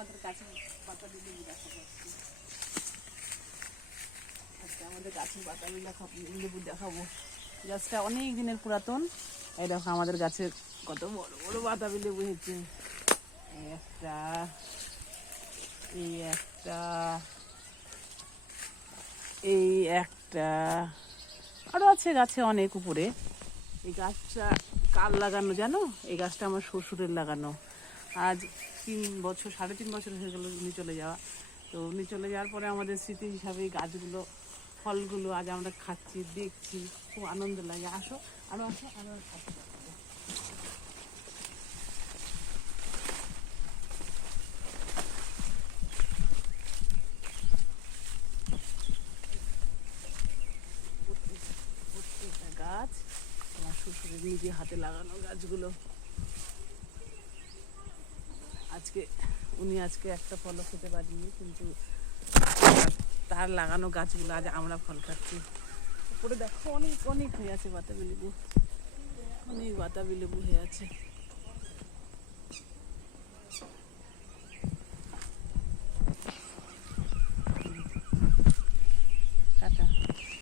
আমাদের গাছের বাতাবি লেবু দেখাবো। আজকে আমাদের গাছের বাতাবি লেবু দেখাবো। গাছটা অনেক দিনের পুরাতন। এই দেখো আমাদের গাছে কত বড় বড় বাতাবি লেবু হয়েছে। একটা, এই একটা, এই একটা, আরো আছে গাছে অনেক উপরে। এই গাছটা কার লাগানো জানো? এই গাছটা আমার শ্বশুরের লাগানো। আজ 3 বছর 3.5 বছর হয়ে গেল উনি চলে যাওয়া। তো উনি চলে যাওয়ার পরে আমাদের স্মৃতি হিসাবে এই গাছগুলো, ফলগুলো আজ আমরা খাচ্ছি, দেখছি, খুব আনন্দ লাগে। আসো আরো, আসো আরো, আসো। প্রত্যেকটা গাছ আমার শ্বশুরের নিজে হাতে লাগানো গাছগুলো। উনি আজকে একটা ফলও খেতে পারিনি, কিন্তু তার লাগানো গাছগুলো আজ আমরা ফল খাচ্ছি। উপরে দেখো অনেক অনেক হয়ে আছে বাতাবি লেবু, অনেক বাতাবি লেবু হয়ে আছে।